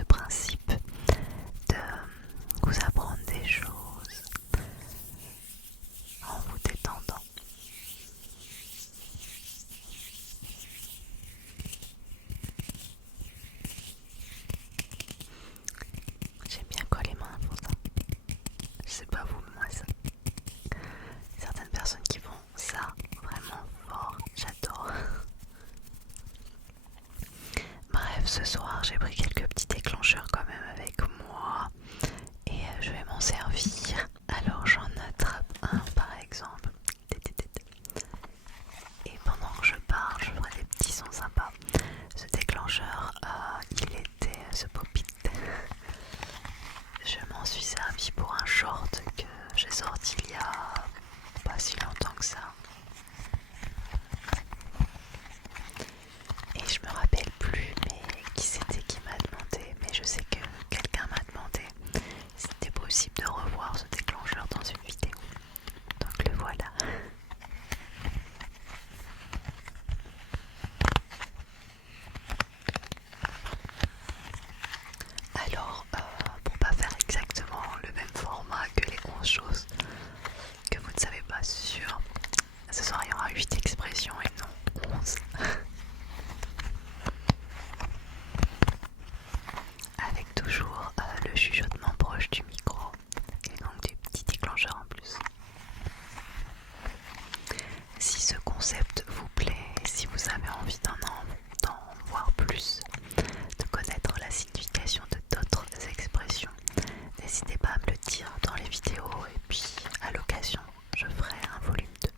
ce principe de vous apprendre des choses en vous détendant. J'aime bien quand les mains font ça. Je sais pas vous, moi ça. Certaines personnes qui font ça vraiment fort, j'adore. Bref, ce soir j'ai pris quelques petits déclencheurs quand même avec moi et je vais m'en servir. Alors j'en attrape un par exemple. Et pendant que je parle, je ferai des petits sons sympas. Ce déclencheur, il était ce pop-it. Je m'en suis servi pour un short que j'ai sorti il y a pas si longtemps que ça. Et je me rappelle plus mais qui c'était qui m'a demandé, mais je sais que quelqu'un m'a demandé si c'était possible de revoir ce déclencheur dans une vidéo. Donc le voilà. Alors, pour pas faire exactement le même format que les 11 choses que vous ne savez pas sûr, ce soir il y aura 8 expressions et non 11. Avec toujours le chuchotement proche du micro et donc des petits déclencheurs en plus. Si ce concept vous plaît, si vous avez envie d'en voir plus, de connaître la signification de d'autres expressions, n'hésitez pas à me le dire dans les vidéos et puis à l'occasion je ferai un volume 2.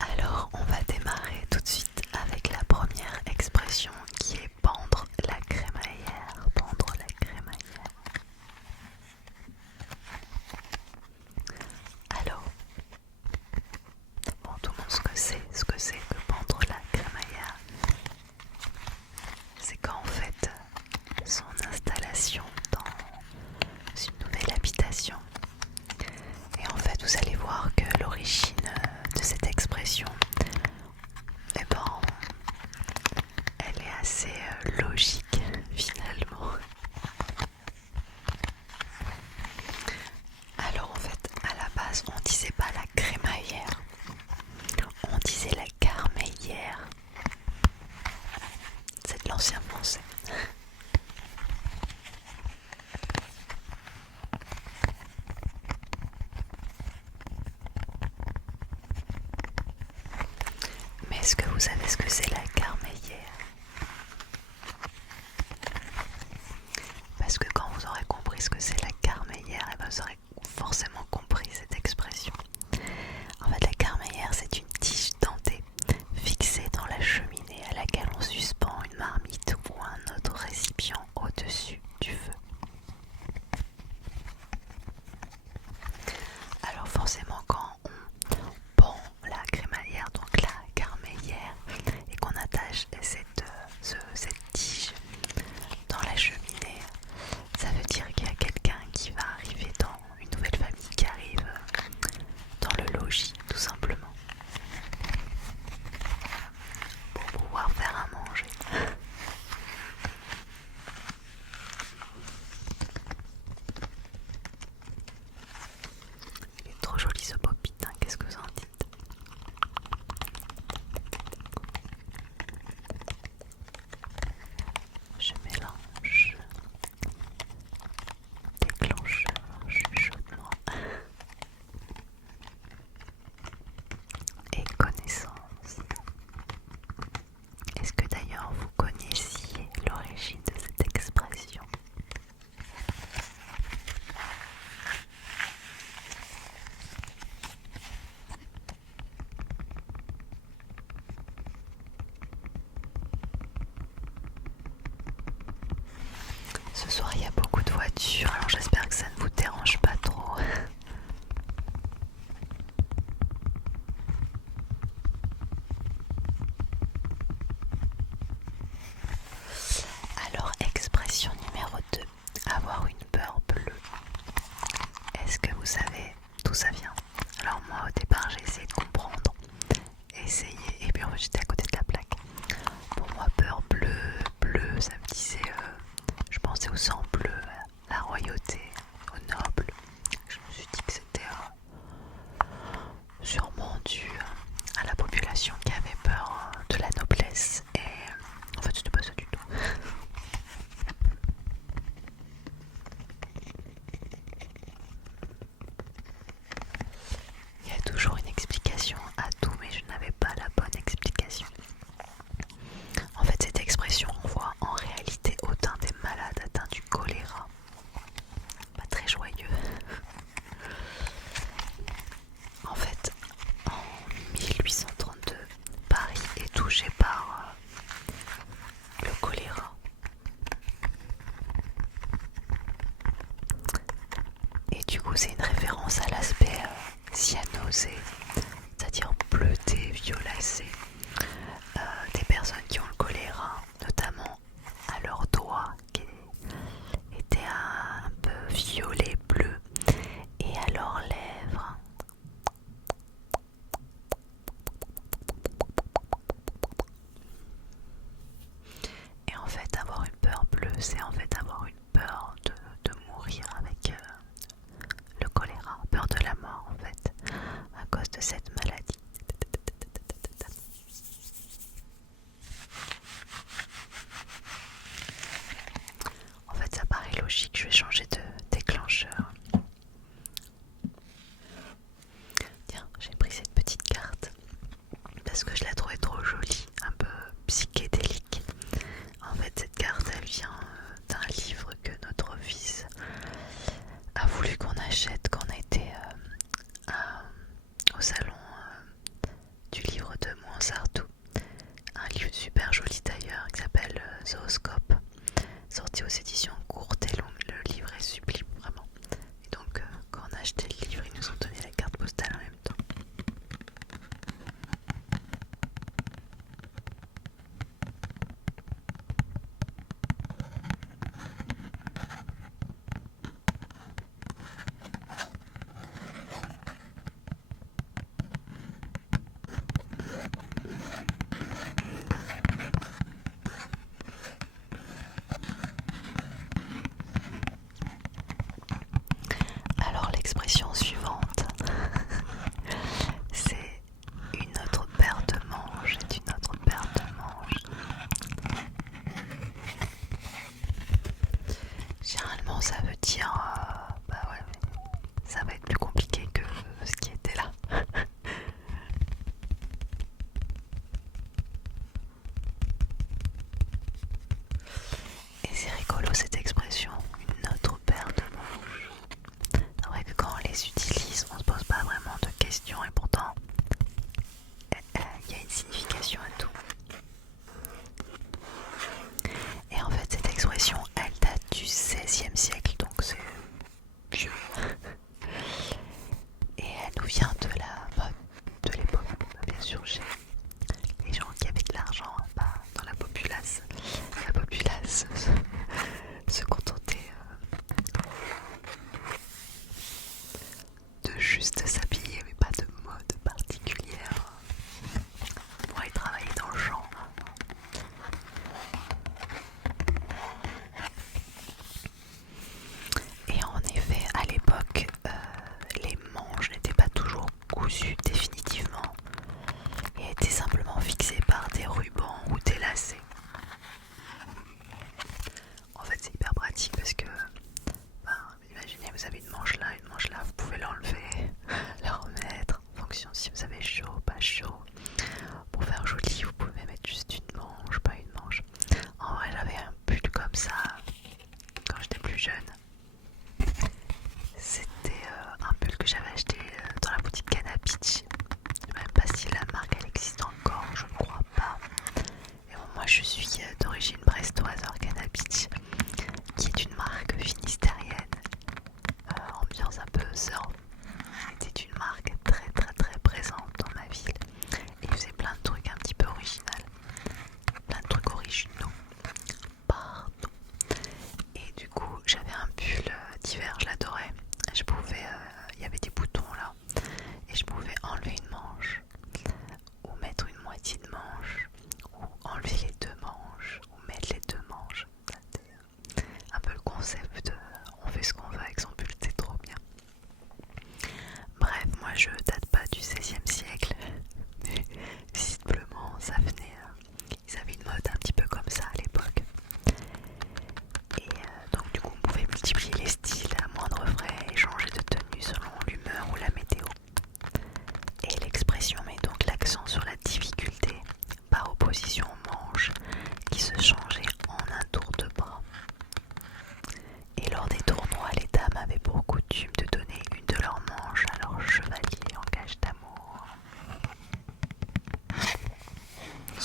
Alors on va démarrer tout de suite avec la première expression qui est pendre la crémaillère. Pendre la crémaillère. Alors, bon, tout le monde ce que c'est que pendre la crémaillère. C'est qu'en fait, son installation dans une nouvelle habitation. Et en fait, vous allez voir que l'origine de cette expression, eh ben, elle est assez logique finalement. Alors en fait, à la base, on disait pas la crémaillère, on disait la carmeillère. C'est de l'ancien français. Mais est-ce que vous savez ce que c'est la carmeillère? Parce que quand vous aurez compris ce que c'est la carmeillère, eh ben vous aurez forcément compris cette expression. En fait, la carmeillère, c'est une tige dentée fixée dans la cheminée à laquelle on suspend une marmite ou un autre récipient au-dessus du feu. Alors forcément, quand on pend la crémaillère, donc la carmeillère, et qu'on attache cette tige dans la cheminée, ça veut dire qu'il y a quelqu'un qui va arriver dans une nouvelle famille, qui arrive dans le logis tout simplement, pour pouvoir faire à manger. Il est trop joli ce pop-it, hein, qu'est-ce que vous en dites? Je mélange déclencheur, chuchotement et connaissance. Est-ce que d'ailleurs vous connaissiez l'origine de cette expression? Ce soir il y a beaucoup de voitures, alors j'espère que ça ne vous dérange pas trop. Alors, expression numéro 2, avoir une peur bleue. Est-ce que vous savez d'où ça vient? Alors moi au départ j'ai essayé de comprendre l'impression qu'il avait peur de la noblesse et en fait c'était pas ça du tout. Il y a toujours une explication à tout, mais je n'avais pas la bonne explication. En fait, cette expression renvoie en réalité au teint des malades atteints du choléra. Pas très joyeux. En fait, en 1832, Paris est touché par le choléra. Et du coup, c'est une référence à l'aspect cyanosé, c'est-à-dire bleuté, violacé, des personnes qui ont le choléra, notamment à leurs doigts qui étaient un peu violet bleu et à leurs lèvres. Et en fait, avoir une peur bleue, c'est en fait avoir une peur de mourir avec le choléra, peur de la mort en fait, à cause de cette maladie. En fait, ça paraît logique, je vais changer de déclencheur. Tiens, j'ai pris cette petite carte parce que je la trouvais trop jolie, un peu psychédélique. En fait, cette carte, elle vient d'un livre que notre fils a voulu qu'on achète quand on était au salon du livre de Mouansartou. Un livre super joli d'ailleurs qui s'appelle Zooscope, sorti aux éditions courtes et longues. Le livre est sublime vraiment. Et donc quand on a acheté le livre, ils nous ont donné la carte postale en même temps. Alors l'expression suivante, c'est une autre paire de manches est une autre paire de manches. Généralement ça veut dire bah ouais, mais ça va être plus compliqué que ce qui était là. Et c'est rigolo cette expression, une autre paire de manches. C'est vrai que quand on les utilise, on se pose pas vraiment de questions et pourtant il y a une signification à tout. Et en fait cette expression elle date du XVIe siècle, donc c'est vieux. Et elle nous vient de l'époque, bien sûr, chez les gens qui avaient de l'argent, pas dans la populace. La populace se contentait de juste s'habiller, mais pas de mode particulière. Moi, ils travaillaient dans le champ. Et en effet, à l'époque, les manches n'étaient pas toujours cousues définitivement et étaient simplement fixées par des rubans ou des lacets. En fait, c'est hyper pratique parce que, imaginez, vous avez une manche là, vous pouvez l'enlever, la remettre en fonction si vous avez chaud ou pas chaud. Pour faire joli, vous pouvez mettre juste une manche, pas une manche. En vrai, j'avais un pull comme ça quand j'étais plus jeune. C'était un pull que j'avais acheté dans la boutique Canapitch. Je ne sais même pas si la marque elle existe encore, je ne crois pas. Et bon, moi je suis d'origine brestoise, alors Canapitch, qui est une marque finistérienne, ambiance un peu surf, était une marque très très très présente dans ma ville.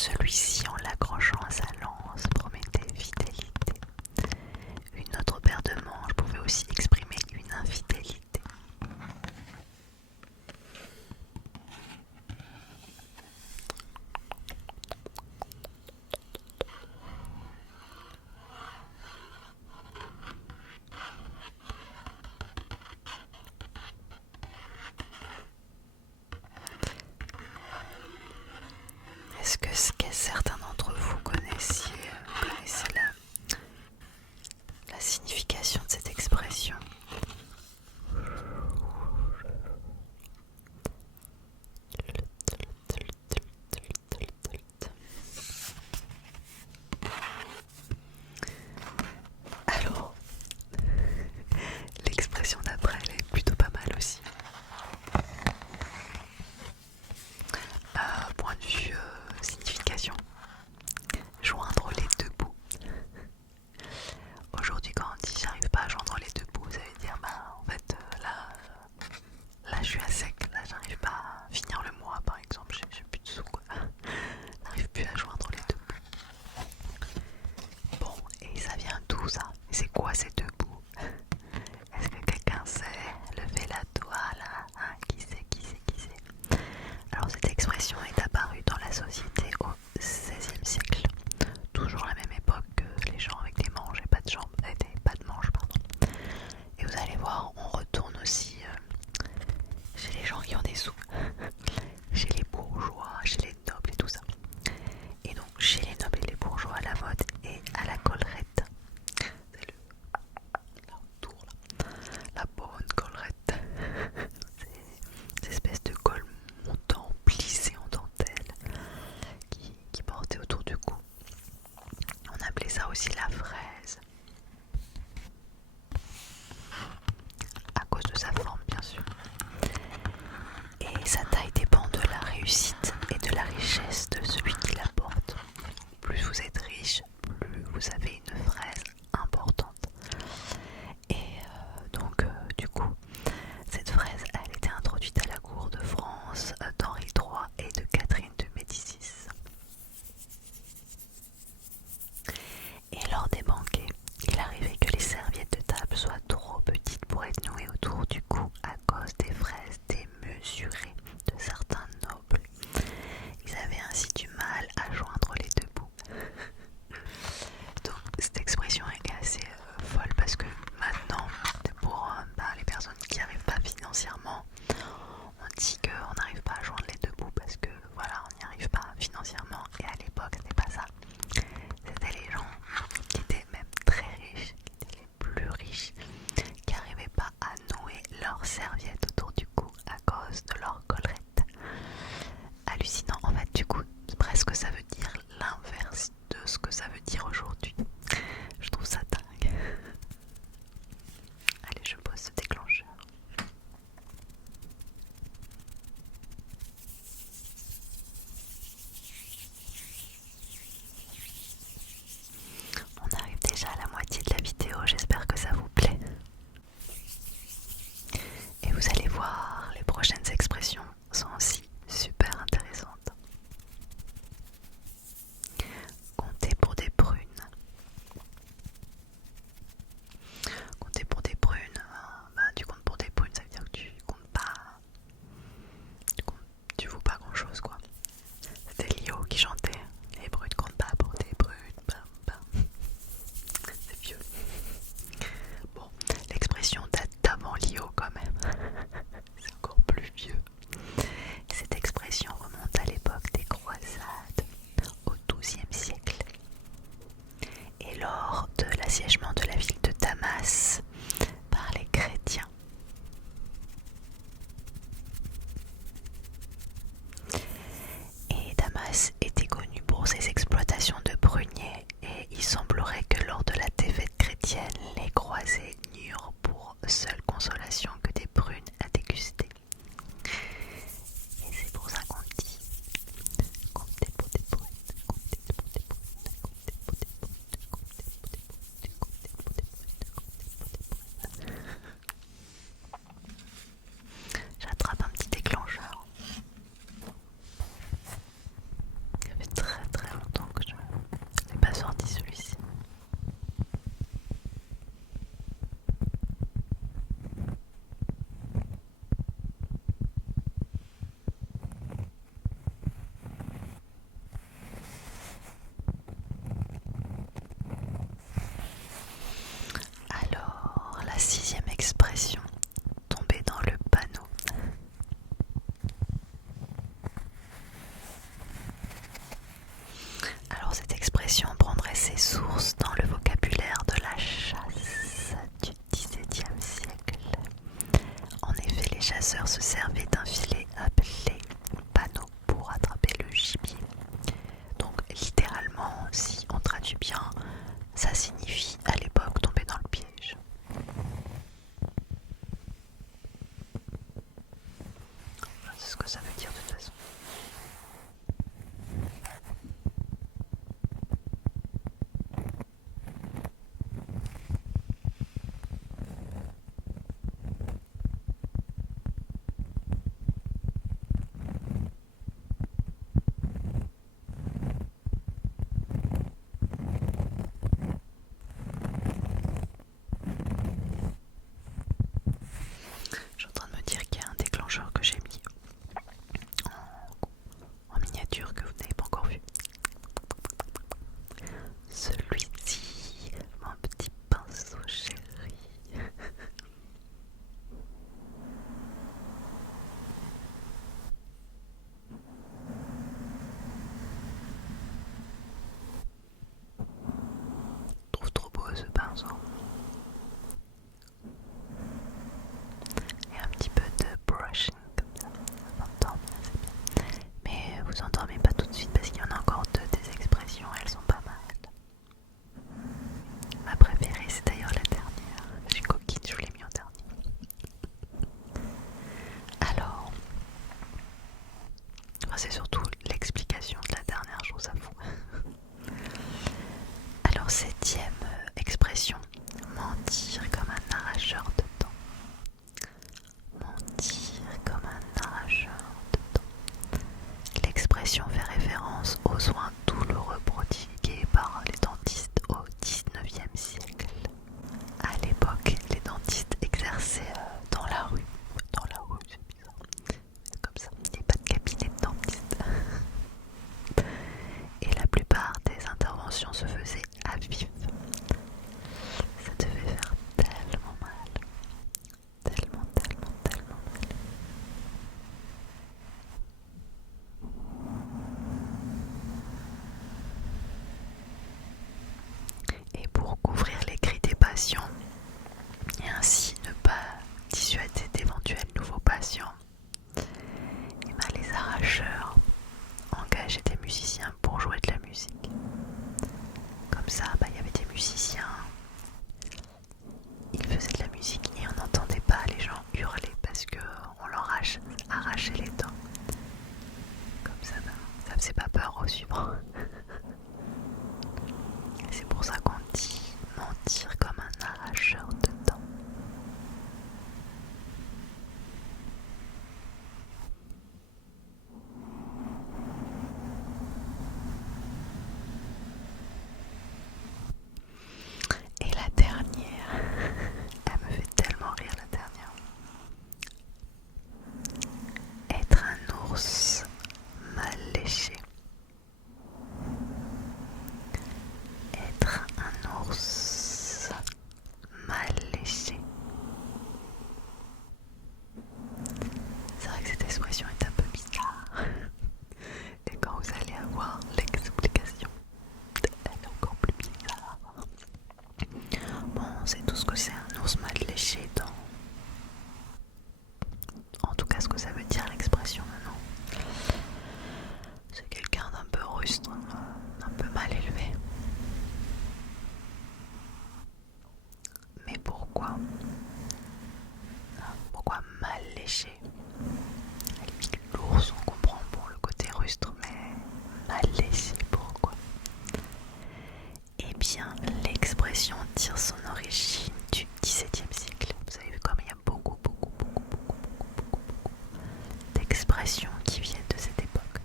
celui-ci, en l'accrochant à sa lance, promettait fidélité. Une autre paire de manches pouvait aussi exprimer une infidélité. Est-ce que certains d'entre vous connaissez la signification de cette expression? Alors, l'expression d'après, elle est plutôt pas mal aussi. Point de vue signification, joindre les deux bouts. Aujourd'hui, quand on dit j'arrive pas à joindre les deux bouts, ça veut dire en fait là je suis à sec, là j'arrive pas à finir le mois par exemple, j'ai plus de sous quoi. J'arrive plus à joindre les deux bouts. Bon, et ça vient d'où ça? C'est quoi ces deux bouts? Est-ce que quelqu'un sait? Levez la doigt là, hein? Qui sait? Alors cette expression est apparue dans la société au XVIe siècle, toujours la même époque que les gens avec des manches et pas de jambes, pas de manches, pardon. Et vous allez voir, on retourne aussi chez les gens qui ont des sous, chez les bourgeois, chez les nobles et tout ça. Et donc chez les nobles et les bourgeois, la mode est à la collerette. C'est là autour là, la bonne collerette. C'est cette espèce de col montant plissé en dentelle qui portait autour du cou. On appelait ça aussi la fraise, à cause de sa forme bien sûr. Et sa taille dépend de la réussite et de la richesse de celui qui la porte. Plus vous êtes riche, plus vous avez une fraise importante. Et donc du coup, cette fraise, elle était introduite à la cour de France d'Henri III et de Catherine de Médicis. Et lors des banquets, il arrivait que les serviettes de table soient trop petites pour être nouées autour du cou à cause des fraises démesurées de certains nobles. Ils avaient ainsi du mal à joindre les deux bouts. Donc cette expression est assez folle parce que maintenant, pour les personnes qui n'arrivent pas financièrement, on dit qu'on n'arrive pas à joindre les deux bouts parce que voilà, on n'y arrive pas financièrement. Et à l'époque, c'était pas ça. C'était les gens qui étaient même très riches, qui étaient les plus riches, qui n'arrivaient pas à nouer leurs serviettes autour du cou à cause de leur collerette. Hallucinant. En fait, du coup, presque ça veut dire l'inverse de ce que ça veut dire aujourd'hui. Je trouve ça dingue. Allez, je pose ce déclencheur. On arrive déjà à la moitié de la vidéo, j'espère que ça vous plaît. Et vous allez voir, les prochaines expressions sont aussi super intéressantes. Compter pour des prunes. Compter pour des prunes, tu comptes pour des prunes, ça veut dire que tu comptes pas, tu vaux pas grand chose quoi. C'était Lio qui chantait, les prunes comptent pas pour des prunes, bam bam. C'est vieux. Bon, l'expression date d'avant Lio quand même, c'est encore plus vieux. Cette expression remonte à l'époque des croisades, au XIIe siècle. Et lors de l'assiègement de la ville de Damas par les chrétiens. Et Damas était connu pour ses exploitations de pruniers et il semblerait que lors de la défaite chrétienne, les croisés n'eurent pour seule consolation que des prunes à déguster. Et c'est pour ça qu'on dit comptez pour des prunes, comptez pour des prunes, comptez pour des prunes, comptez pour des prunes, comptez pour des prunes, comptez pour des prunes. J'attrape un petit déclencheur. Alors cette expression prendrait ses sources dans le vocabulaire de la chasse du XVIIe siècle. En effet, les chasseurs se servaient d'un filet appelé panneau pour attraper le gibier. Donc littéralement, si on traduit bien, ça signifie à l'époque tomber dans le piège. C'est ce que ça veut dire de toute façon. Je suis en train de me dire qu'il y a un déclencheur que j'ai mis en miniature que vous n'avez pas encore vu. Celui-ci, mon petit pinceau chéri. Je trouve trop beau ce pinceau. Et un petit peu de brushing comme ça avant de dormir, c'est bien. Mais vous endormez pas tout de suite parce qu'il y en a encore deux des expressions, elles sont pas mal. Ma préférée c'est d'ailleurs la dernière. Je suis coquine, je vous l'ai mis en dernier. Alors, c'est surtout l'explication de la dernière, je trouve ça fou. Alors, septième expression, mentir comme un arracheur de temps. Mentir comme un arracheur de temps. L'expression fait référence aux soins douloureux prodigués par les dentistes au XIXe siècle. À l'époque, les dentistes exerçaient dans la rue. Dans la rue, c'est bizarre. C'est comme ça, il n'y a pas de cabinet de dentiste. Et la plupart des interventions se faisaient à vif. Ça devait faire tellement mal. Tellement mal. Et pour couvrir les cris des patients, et ainsi ne pas dissuader d'éventuels nouveaux patients, et ben les arracheurs engageaient des musiciens pour jouer de la musique. Comme ça, il y avait des musiciens, ils faisaient de la musique et on n'entendait pas les gens hurler parce qu'on leur arrachait les dents. Comme ça, ça faisait pas peur au suivant. C'est pour ça qu'on dit mentir comme un arracheur de dents. Et la dernière, elle me fait tellement rire la dernière. Être un ours mal léché. Être un ours mal léché. C'est vrai que cette expression est un peu bizarre. Et quand vous allez avoir l'explication, elle est encore plus bizarre. Bon, on sait tous que c'est un ours mal léché en tout cas ce que ça veut dire l'expression maintenant. C'est quelqu'un d'un peu rustre, d'un peu mal élevé. Mais pourquoi mal léché? À la limite, l'ours on comprend pour le côté rustre, mais mal léché, pourquoi? Eh bien, l'expression tire son origine du XVIIe siècle. Vous avez vu comme il y a beaucoup d'expressions qui viennent de cette époque.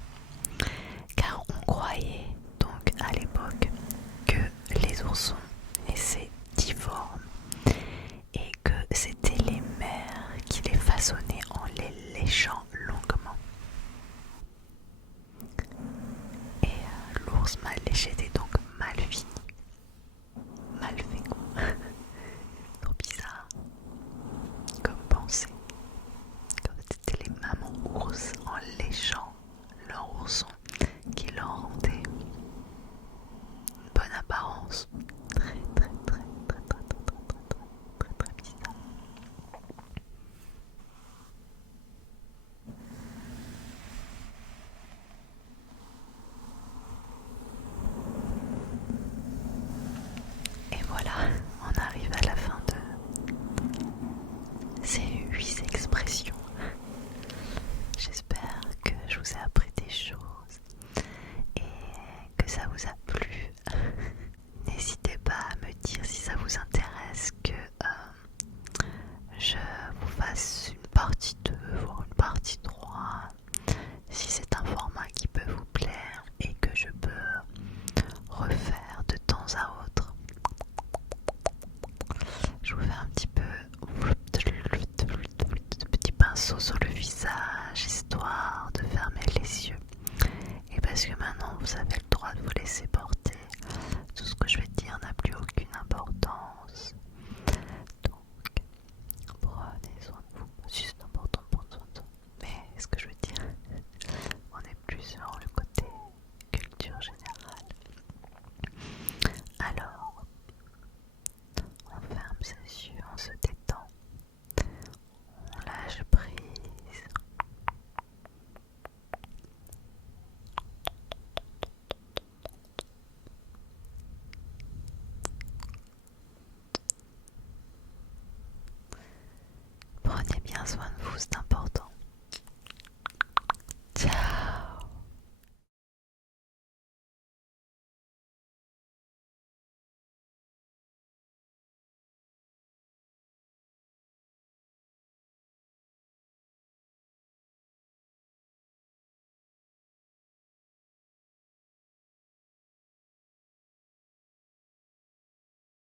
Car on croyait donc à l'époque que les oursons naissaient difformes et que c'était les mères qui les façonnaient en les léchant longuement. Et l'ours mal léché était donc mal fini. Mal fait quoi. Trop bizarre comme pensée. Comme c'était les mamans ours en léchant leur ourson qui leur rendait choses et que ça vous a plu. N'hésitez pas à me dire si ça vous intéresse que je vous fasse une partie 2 voire une partie 3, si c'est un format qui peut vous plaire et que je peux refaire de temps à autre. Je vous fais un petit peu de petits pinceaux sur le visage, histoire de fermer les yeux. Et parce que maintenant vous avez le droit de vous laisser